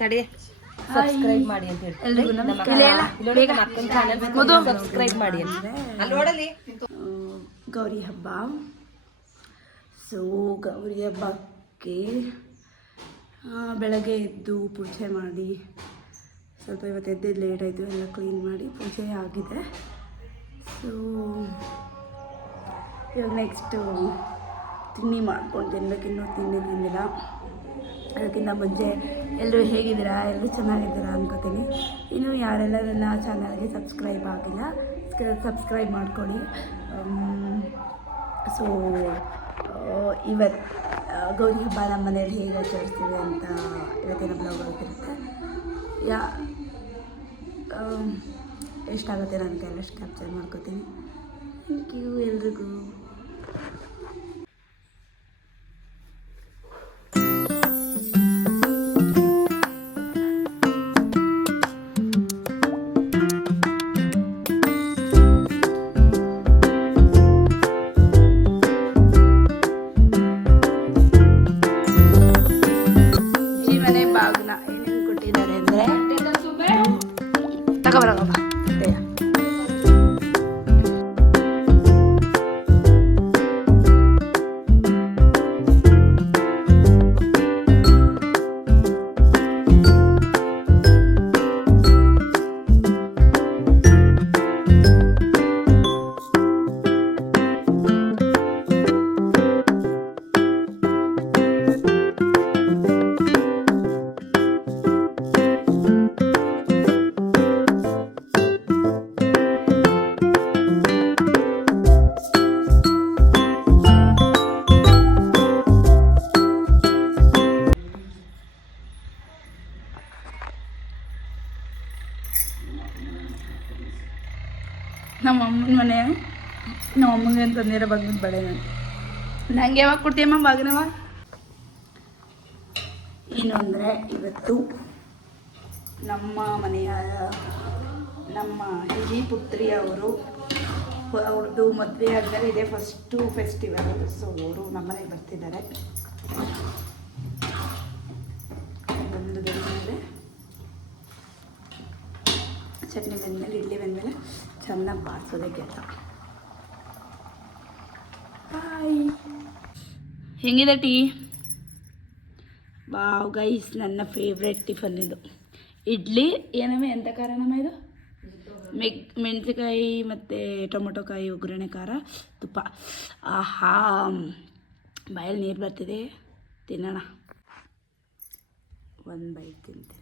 ತಡಿ ಸಬ್ಸ್ಕ್ರೈಬ್ ಮಾಡಿ ಅಂತ ಹೇಳಿ ಎಲ್ರಿಗೂ ಸಬ್ಸ್ಕ್ರೈಬ್ ಮಾಡಿ ಅಲ್ಲಿ ನೋಡಲಿ ಗೌರಿ ಹಬ್ಬ. ಸೊ ಗೌರಿ ಹಬ್ಬಕ್ಕೆ ಬೆಳಗ್ಗೆ ಎದ್ದು ಪೂಜೆ ಮಾಡಿ, ಸ್ವಲ್ಪ ಇವತ್ತು ಎದ್ದಿದ್ದು ಲೇಟ್ ಆಯಿತು, ಎಲ್ಲ ಕ್ಲೀನ್ ಮಾಡಿ ಪೂಜೆ ಆಗಿದೆ. ಸೊ ಇವಾಗ ನೆಕ್ಸ್ಟು ತಿಂಡಿ ಮಾಡ್ಕೊಂಡು ತಿನ್ಬೇಕು. ಇನ್ನೂ ತಿಂದಿಲ್ಲ. ಅದಕ್ಕಿಂತ ಮುಂಚೆ ಎಲ್ಲರೂ ಹೇಗಿದ್ದೀರಾ, ಎಲ್ಲರೂ ಚೆನ್ನಾಗಿದ್ದೀರಾ ಅನ್ಕೋತೀನಿ. ಇನ್ನು ಯಾರೆಲ್ಲ ನನ್ನ ಚಾನಲ್ಗೆ ಸಬ್ಸ್ಕ್ರೈಬ್ ಆಗಿಲ್ಲ, ಸಬ್ಸ್ಕ್ರೈಬ್ ಮಾಡ್ಕೊಳ್ಳಿ. ಸೊ ಇವತ್ತು ಗೌರಿ ಹಬ್ಬ ನಮ್ಮ ಮನೇಲಿ ಹೇಗೆ ಆಚರಿಸ್ತೀವಿ ಅಂತ ಇವತ್ತಿನ ಬ್ಲಾಗ್ ಹೋಗಿರುತ್ತೆ. ಎಷ್ಟಾಗುತ್ತೆ ನನ್ನ ಕೈಲಷ್ಟು ಕ್ಯಾಪ್ಚರ್ ಮಾಡ್ಕೋತೀನಿ. ಥ್ಯಾಂಕ್ ಯು ಎಲ್ರಿಗೂ. ನಮ್ಮ ಅಮ್ಮನ ಮನೆ, ನಮ್ಮ ಅಮ್ಮಂಗೆ ಅಂತಂದಿರೋ ಬಗ್ಗದ ಬಳೆ. ನಂಗೆ ಯಾವಾಗ ಕೊಡ್ತೀಯಮ್ಮ ಬಾಗಿನವ? ಏನು ಅಂದರೆ ಇವತ್ತು ನಮ್ಮ ಮನೆಯ ನಮ್ಮ ಹಿರಿ ಪುತ್ರಿ ಅವ್ರದ್ದು ಮದುವೆ ಆದಮೇಲೆ ಇದೇ ಫಸ್ಟು ಫೆಸ್ಟಿವಲ್. ಸೊ ಅವರು ನಮ್ಮನೆಗೆ ಬರ್ತಿದ್ದಾರೆ. ಒಂದು ಬೆಂದಮೇಲೆ ಚಟ್ನಿ ಬೆಂದಮೇಲೆ ಇಡ್ಲಿ ಬೆಂದಮೇಲೆ ಚೆನ್ನಾಗಿ ಬಾರಿಸೋದೇ ಕೆಲಸ. ಬಾಯ್. ಹೆಂಗಿದೆ ಟೀ? ವಾವ್ ಗೈಸ್, ನನ್ನ ಫೇವ್ರೆಟ್ ಟಿಫನ್ ಇದು. ಇಡ್ಲಿ ಏನಮ್ಮ, ಎಂಥ ಖಾರನಮ್ಮ ಇದು? ಮೆಣಸಿಕಾಯಿ ಮತ್ತು ಟೊಮೊಟೊ ಕಾಯಿ ಒಗ್ಗರಣೆ, ಖಾರ, ತುಪ್ಪ. ಆಹಾ, ಬಾಯಲ್ಲಿ ನೀರು ಬರ್ತಿದೆ. ತಿನ್ನೋಣ. ಒಂದು ಬೈಟ್ ತಿಂತೀನಿ.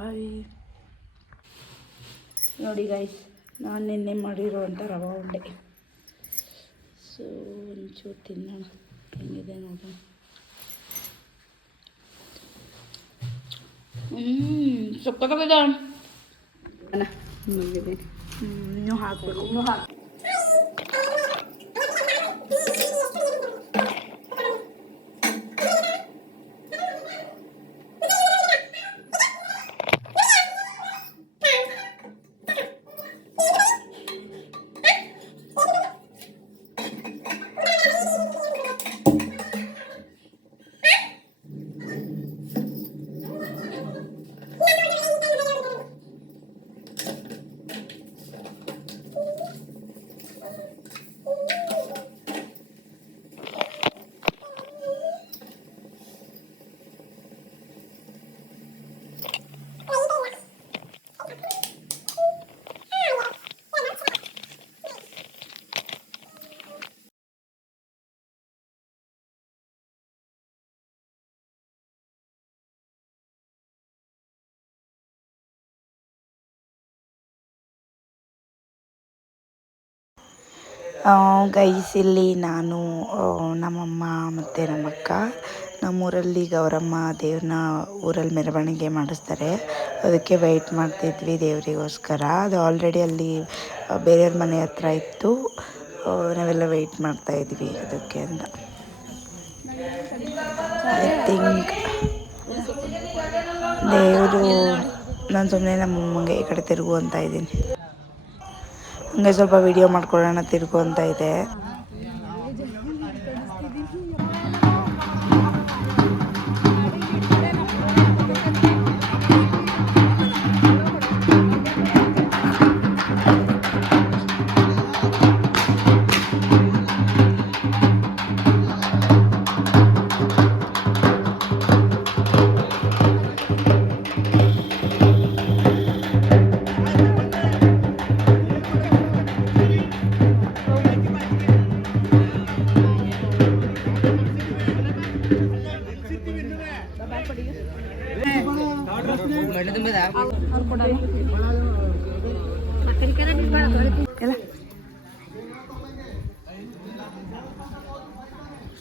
ಬಾಯ್. ನೋಡಿ ಗೈಸ್, ನಾನು ನಿನ್ನೆ ಮಾಡಿರೋವಂಥ ರವೆ ಉಂಡೆ. ಸೊ ಒಂಚೂರು ತಿನ್ನೋಣ, ಹೆಂಗಿದೆ ನೋಡೋಣ. ಸಕ್ಕತ್ತಾಗಿದೆ. ಇನ್ನೂ ಹಾಕಬೇಕು, ಇನ್ನೂ ಹಾಕಿ. ಗೈಸ್, ಇಲ್ಲಿ ನಾನು, ನಮ್ಮಮ್ಮ ಮತ್ತು ನಮ್ಮಕ್ಕ ನಮ್ಮೂರಲ್ಲಿ ಗೌರಮ್ಮ ದೇವ್ರನ್ನ ಊರಲ್ಲಿ ಮೆರವಣಿಗೆ ಮಾಡಿಸ್ತಾರೆ. ಅದಕ್ಕೆ ವೆಯ್ಟ್ ಮಾಡ್ತಿದ್ವಿ ದೇವರಿಗೋಸ್ಕರ. ಅದು ಆಲ್ರೆಡಿ ಅಲ್ಲಿ ಬೇರೆಯವ್ರ ಮನೆ ಹತ್ರ ಇತ್ತು. ನಾವೆಲ್ಲ ವೆಯ್ಟ್ ಮಾಡ್ತಾಯಿದ್ವಿ ಅದಕ್ಕೆ ಅಂತ. ಐ ಥಿಂಕ್ ದೇವರು, ನಾನು ಸುಮ್ಮನೆ ನಮ್ಮಮ್ಮಂಗೆ ಈ ಕಡೆ ತಿರುಗು ಅಂತ ಇದ್ದೀನಿ. ಹಂಗೆ ಸ್ವಲ್ಪ ವಿಡಿಯೋ ಮಾಡ್ಕೊಳ್ಳೋಣ ತಿರ್ಗು ಅಂತ ಇದೆ.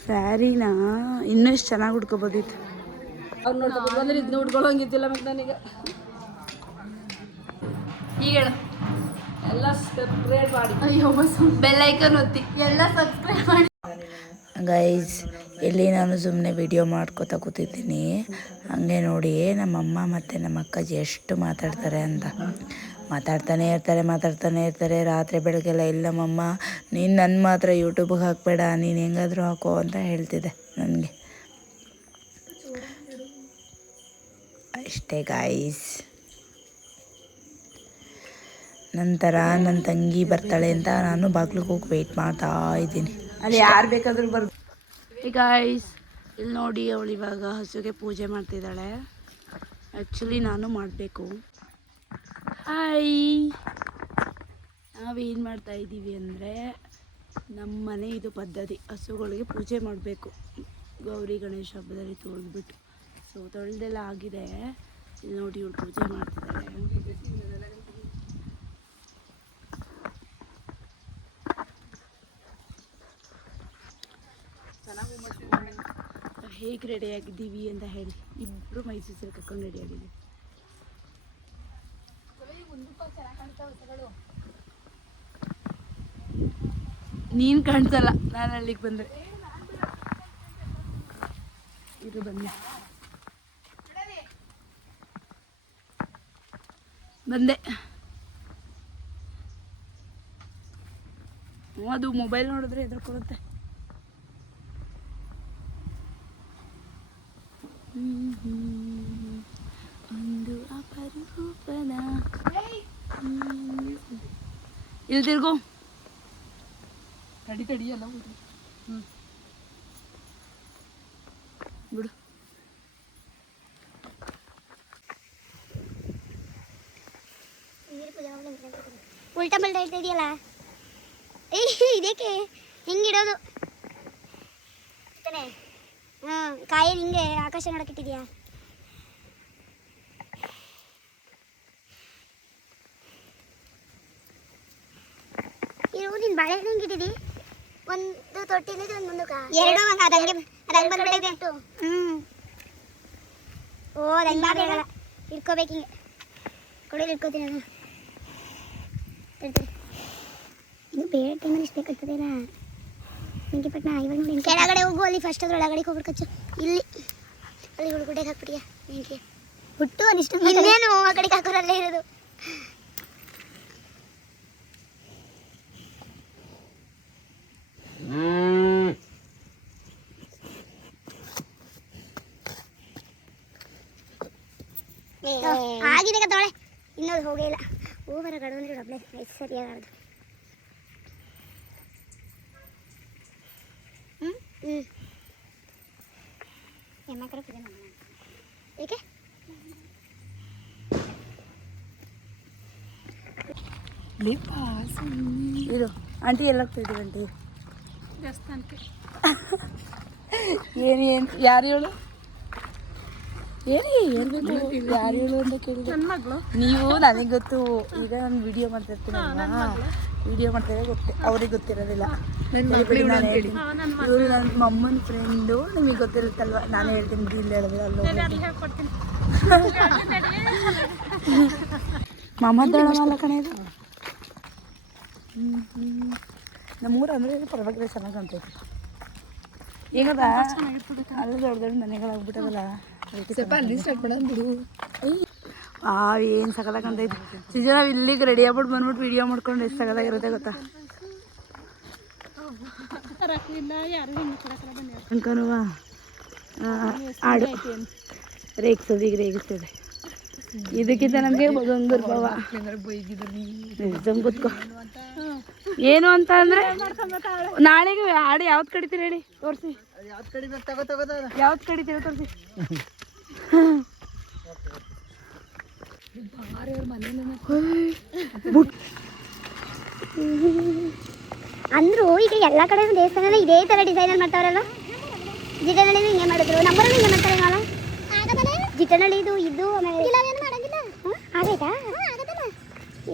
ಸ್ಯಾರಿನಾ ಇನ್ನೂ ಎಷ್ಟು ಚೆನ್ನಾಗಿ ಉಟ್ಕೋಬೋದಿತ್ತು. ಅವ್ರು ನೋಡ್ಕೊಂಡು ಬಂದ್ರೆ ಇದನ್ನ ಉಟ್ಕೊಳ್ಳೋಂಗಿದ್ದಿಲ್ಲ ಮತ್ತೆ ನನಗೆ. ಈಗ ಹೇಳು ಎಲ್ಲ ಸಬ್ಸ್ಕ್ರೈಬ್ ಮಾಡಿ, ಅಯ್ಯೋ ಬೆಲ್ ಐಕನ್ ಒತ್ತಿ, ಎಲ್ಲ ಸಬ್ಸ್ಕ್ರೈಬ್ ಮಾಡಿ ಗೈಸ್. ಇಲ್ಲಿ ನಾನು ಸುಮ್ಮನೆ ವಿಡಿಯೋ ಮಾಡ್ಕೋತಾ ಕೂತಿದ್ದೀನಿ. ಹಂಗೆ ನೋಡಿ ನಮ್ಮಮ್ಮ ಮತ್ತು ನಮ್ಮ ಅಕ್ಕಾಜಿ ಎಷ್ಟು ಮಾತಾಡ್ತಾರೆ ಅಂತ. ಮಾತಾಡ್ತಾನೆ ಇರ್ತಾರೆ ರಾತ್ರಿ ಬೆಳಗ್ಗೆಲ್ಲ. ಇಲ್ಲಮ್ಮಮ್ಮ ನೀನು ನನ್ನ ಮಾತ್ರ ಯೂಟ್ಯೂಬಿಗೆ ಹಾಕಬೇಡ, ನೀನು ಹೆಂಗಾದರೂ ಹಾಕೋ ಅಂತ ಹೇಳ್ತಿದ್ದೆ ನನಗೆ. ಅಷ್ಟೇ ಗಾಯ್ಸ್. ನಂತರ ನನ್ನ ತಂಗಿ ಬರ್ತಾಳೆ ಅಂತ ನಾನು ಬಾಗ್ಲಿಗೆ ಹೋಗಿ ವೆಯ್ಟ್ ಮಾಡ್ತಾ ಇದ್ದೀನಿ. ಅಲ್ಲಿ ಯಾರು ಬೇಕಾದ್ರೂ ಬರ್ಬೋದು. ಗಾಯ್ಸ್ ಇಲ್ಲಿ ನೋಡಿ, ಅವಳು ಇವಾಗ ಹಸುಗೆ ಪೂಜೆ ಮಾಡ್ತಿದ್ದಾಳೆ. ಆ್ಯಕ್ಚುಲಿ ನಾನು ಮಾಡಬೇಕು. ಹಾಯ್, ನಾವೇನು ಮಾಡ್ತಾ ಇದ್ದೀವಿ ಅಂದರೆ, ನಮ್ಮ ಮನೆ ಇದು ಪದ್ಧತಿ, ಹಸುಗಳಿಗೆ ಪೂಜೆ ಮಾಡಬೇಕು ಗೌರಿ ಗಣೇಶ ಹಬ್ಬದಲ್ಲಿ ತೊಳೆದ್ಬಿಟ್ಟು. ಸೊ ತೊಳೆದೆಲ್ಲ ಆಗಿದೆ. ಇಲ್ಲಿ ನೋಡಿ ಇವಳು ಪೂಜೆ ಮಾಡ್ತಿದ್ದಾಳೆ. ಹೇಗೆ ರೆಡಿಯಾಗಿದ್ದೀವಿ ಅಂತ ಹೇಳಿ. ಇಬ್ಬರು ಮೈಸೂರು ಸಿಲ್ಕ್ ಹಾಕೊಂಡು ರೆಡಿಯಾಗಿದ್ದೀವಿ. ನೀನು ಕಾಣಿಸಲ್ಲ, ನಾನು ಅಲ್ಲಿಗೆ ಬಂದೆ. ಇದು ಬಂದೆ. ಅದು ಮೊಬೈಲ್ ನೋಡಿದ್ರೆ ಎದುರ್ಕೊಳುತ್ತೆ. ಒಂದು ಅಪರೂಪದ ಇಲ್ಲಿ ತಿರ್ಗೋ. ತಡಿಯಲ್ಲ ಬಿಡು. ಉಲ್ಟಾ ಪಲ್ಟಾ ಇಡ್ತಾ ಇದೆಯಲ್ಲ, ಇದಕ್ಕೆ ಹಿಂಗಿಡೋದು ತಾನೆ. ಕಾಯಲ್ಲಿ ಹಿಂಗೆ ಆಕಾಶ ನೋಡಕ್ಕಿಟ್ಟಿದ್ಯಾ? ಇರು, ನೀನು ಬಾಳೆಹಣ್ಣು ಹಿಂಗಿಟ್ಟಿದ್ದಿ. ಒಂದು ತೊಟ್ಟಿಂದ ಒಂದು ಮುಂದಕ್ಕೆ ಎರಡು ಅದಂಗೆ ಬಂದ್ಬಿಟ್ಟೈತೆ. ಓ ಅದಂಗೆ ಆಗಲ್ಲ, ಇಟ್ಕೋಬೇಕು ಹಿಂಗೆ. ಕೊಡೋದು ಇಟ್ಕೋತೀನಿ ನಾನು. ಇದು ಬೇರೆ ಟೈಮಲ್ಲಿ ಇಷ್ಟು ಬೇಕಾಗ್ತದಲ್ಲ. ವೆಂಕಿಪಟ್ಟಣ ಇವಾಗ ನೋಡಿ ಕೆಳಗಡೆ ಹೋಗು, ಅಲ್ಲಿ ಫಸ್ಟ್ ಅದ್ರ ಒಳಗಡೆ ಹೋಗ್ಬಿಟ್ಟು ಕಚ್ಚು. ಇಲ್ಲಿ ಅಲ್ಲಿ ಹುಡುಗುಡೆಗೆ ಹಾಕ್ಬಿಟ್ಟಿಯಾ ಬೆಂಕಿ ಹುಟ್ಟು ಅನಿಷ್ಟು. ಇನ್ನೇನು ಆ ಕಡೆಗೆ ಹಾಕೋರಲ್ಲೇ ಇರೋದು. ಆಗಿದೆ ಕತ್ತೋಳೆ, ಇನ್ನೊಂದು ಹೋಗೇ ಇಲ್ಲ. ಓವರ ಗಡವಂದ್ರೆ ಡಬ್ಲೆ ಸರಿಯಾಗದು. ಹೆಮ್ಮಕ್ಕಳು ಪೂಜೆ ಮಾಡೋಣ. ಏಕೆ ಇರು ಆಂಟಿ, ಎಲ್ಲ ಹೋಗ್ತಾಯಿದ್ದೀವಿ ಆಂಟಿ? ದೇವಸ್ಥಾನಕ್ಕೆ. ಏನು ಯಾರು ಹೇಳು? ಹೇಳ್ಬೇಕು ಯಾರು ಹೇಳು ಅಂತ ಕೇಳಿದೆ. ನನ್ನ ಮಗಳು. ನೀವು ನನಗೆ ಗೊತ್ತು. ಈಗ ನಾನು ವಿಡಿಯೋ ಮಾಡ್ತಿರ್ತೀನಿ, ವಿಡಿಯೋ ಮಾಡ್ತಿದ್ರೆ ಗೊತ್ತೇ, ಅವ್ರಿಗೆ ಗೊತ್ತಿರೋದಿಲ್ಲ. ಇವರು ನನ್ನ ಅಮ್ಮನ ಫ್ರೆಂಡು, ನಿಮಗೆ ಗೊತ್ತಿರುತ್ತಲ್ವ. ನಾನು ಹೇಳ್ತೀನಿ ಬಿಡಿ, ಇಲ್ಲಿ ಹೇಳಿದ್ರೆ ಅಲ್ಲಿ ಹೇಳ್ಕೊಡ್ತೀನಿ. ಮಾಮದ್ದಳ ಕಣೆ ಇದು. ನಮ್ಮೂರು ಅಂದರೆ ಪರವಾಗಿಲ್ಲ, ಚೆನ್ನಾಗಿ ಕಾಣ್ತೈತಿ. ಈಗದ ಅಲ್ಲಿ ದೊಡ್ಡ ದೊಡ್ಡ ಮನೆಗಳಾಗ್ಬಿಟ್ಟದಲ್ಲ, ಸ್ವಲ್ಪ ಅಲ್ಲಿ ಸ್ಟಾರ್ಟ್ ಮಾಡೋದು ಬಿಡು. ಏನು ಸಕಲಾಗಂತ ಐತೆ ನಿಜ. ನಾವು ಇಲ್ಲಿಗೆ ರೆಡಿ ಆಗ್ಬಿಟ್ಟು ಬಂದ್ಬಿಟ್ಟು ವಿಡಿಯೋ ಮಾಡ್ಕೊಂಡು ಎಷ್ಟು ಸಕಲಾಗಿರುತ್ತೆ ಗೊತ್ತಾ ಅನ್ಕನುವ ಆಡು ರೇಗಿಸೋದು ಈಗ ರೇಗಿಸ್ತದೆ. ಇದಕ್ಕಿಂತ ನಮಗೆ ಒಂದು ಭಾವ ಕೂತ್ಕೋ. ಏನು ಅಂತ ಅಂದರೆ ನಾಳೆಗೆ ಹಾಡು ಯಾವ್ದು ಕಡಿತೀರಿ ಹೇಳಿ ತೋರಿಸಿ. ಯಾವ್ದು ಕಡಿತೀರ ತೋರಿಸಿ. ಅಂದ್ರು ಈಗ ಎಲ್ಲ ಕಡೆ ದೇವಸ್ಥಾನ ಇದೇ ಥರ ಡಿಸೈನಲ್ಲಿ ಮಾಡ್ತಾವ್ರಲ್ಲ. ಜಿಟನಳ್ಳಿ ಹಿಂಗೆ ಮಾಡಿದ್ರು, ನಮ್ಮೂರಲ್ಲಿ ಹಿಂಗೆ ಮಾಡ್ತಾರೆ ಅಲ್ಲ. ಜಿಟನಳ್ಳಿ ಇದು ಆಮೇಲೆ ಆಗೈತಾ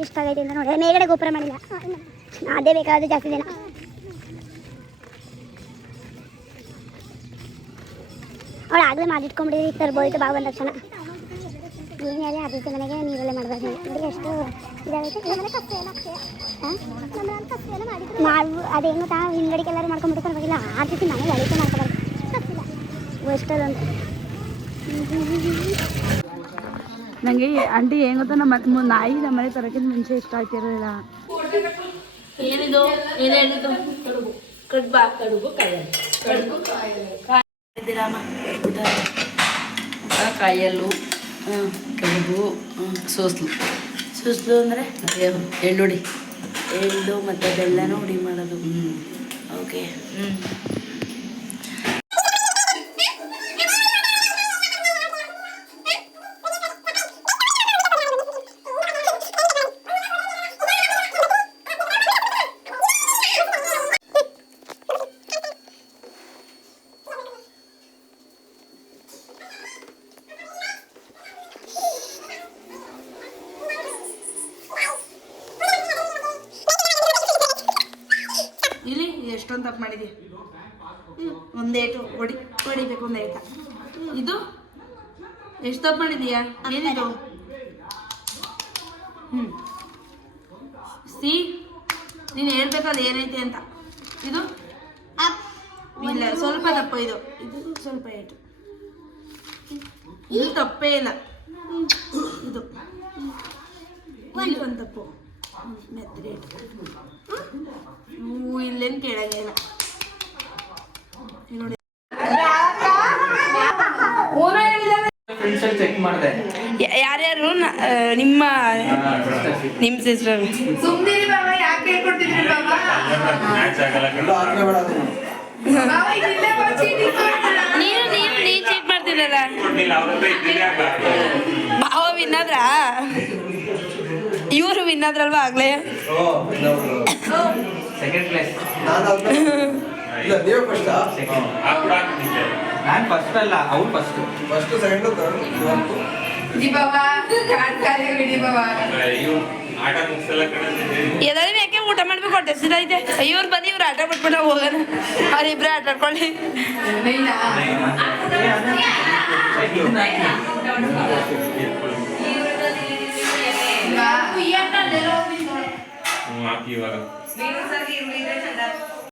ಎಷ್ಟಾಗೈತೆ ಅಂತ ನೋಡಿ. ಮೇಲ್ಗಡೆ ಗೋಪುರ ಮಾಡಿಲ್ಲ, ಅದೇ ಬೇಕಾದ್ರೆ ಜಾಸ್ತಿ ದಿನ. ಅವಳು ಆಗಲೇ ಮಾಡಿಟ್ಕೊಂಡ್ಬಿಡಿ ತರ್ಬೋಯ್ತು ಬಾವು ಬಂದ ತಕ್ಷಣ. ಏನೇ ಆದಿತ್ಯ ಮನೆಗೆ ನೀರಲ್ಲೇ ಮಾಡಬೇಕು ನೋಡಿ. ಎಷ್ಟು ಇದಾಗೈತೆ ಮಾಡು. ಅದೇನು ಗೊತ್ತಾ, ಹಿಂಗಡಿಗೆ ಎಲ್ಲರೂ ಮಾಡ್ಕೊಂಡ್ಬಿಟ್ಟು ಪರವಾಗಿಲ್ಲ. ಆರ್ತಿಸಿ ಮನೆಗೆ ಅಡಿಕೆ ಮಾಡ್ಕೊಬಾರ್ದು ಎಷ್ಟದಂತ. ನನಗೆ ಆಂಟಿ ಏನು ಗೊತ್ತಾ, ನಮ್ಮ ನಾಯಿ ನಮ್ಮನೆ ತರಕ್ಕಿಂತ ಮುಂಚೆ ಇಷ್ಟ ಆಗ್ತಿರಲಿಲ್ಲ. ಏನಿದು ಏನೇ ಹೇಳಿದ್ದು ಕಡುಬು ಕಡುಬು ಕಾಯಲ್ಲು ಕಡುಬು ಸೋಸ್ಲು. ಸುಸ್ಲು ಅಂದರೆ ಎಳ್ಳುಡಿ ಎಳ್ಳು ಮತ್ತು ಬೆಲ್ಲನೂ ಹುಡಿ ಮಾಡೋದು. ಓಕೆ. ಇಲ್ಲಿ ಎಷ್ಟೊಂದು ತಪ್ಪು ಮಾಡಿದೆ. ಒಂದೇಟು ಹೊಡಿಬೇಕು ಒಂದು ಏಟ. ಇದು ಎಷ್ಟು ತಪ್ಪು ಮಾಡಿದೀಯಾ? ಏನಿದು? ಸಿ ನೀನು ಹೇಳ್ಬೇಕಲ್ಲ ಏನೈತೆ ಅಂತ. ಇದು ಇಲ್ಲ, ಸ್ವಲ್ಪ ತಪ್ಪು. ಇದು ಸ್ವಲ್ಪ ಏಟು. ಇದು ತಪ್ಪೇ ಇಲ್ಲ. ಇದು ಇಲ್ಲಿ ಒಂದು ತಪ್ಪು. ಮೆತ್ತಗೆ ಹೂ ಇಲ್ಲೇನು ಕೇಳಂಗಿಲ್ಲ ನೋಡಿ. ಯಾರ್ಯಾರು ನಿಮ್ಮ ಸಿಸ್ಟರ್ ಸುಮ್ಮನೆ ಬಾಬಾ ಯಾಕೆ ಹೇಳ್ಕೊಡ್ತಿದ್ರಿ ಬಾಬಾ? ನೀನು ಚೀಟ್ ಮಾಡ್ತಿದ್ದಲ್ಲ. ಭಾವ ವಿನ್ನಾದ್ರ ಇವರು ವಿನ್ನಾದ್ರಲ್ವಾ ಆಗ್ಲೇ? Second place. ನಾನು ಫಸ್ಟ್ ಅಲ್ಲ, ಅವ್ರು ಫಸ್ಟ್ ಸೆಕೆಂಡ್ ಎದಾದ್ರೆ ಯಾಕೆ ಊಟ ಮಾಡ್ಬೇಕು ಹೊಟ್ಟೆ ಸಿದೈತೆ. ಇವ್ರು ಬಂದು ಇವ್ರು ಆಟ ಬಿಟ್ಬಿಟ್ಟು ಹೋಗೋಣ. ಅವ್ರಿಬ್ರು ಆಟ ಆಡ್ಕೊಳ್ಳಿ. aquí va.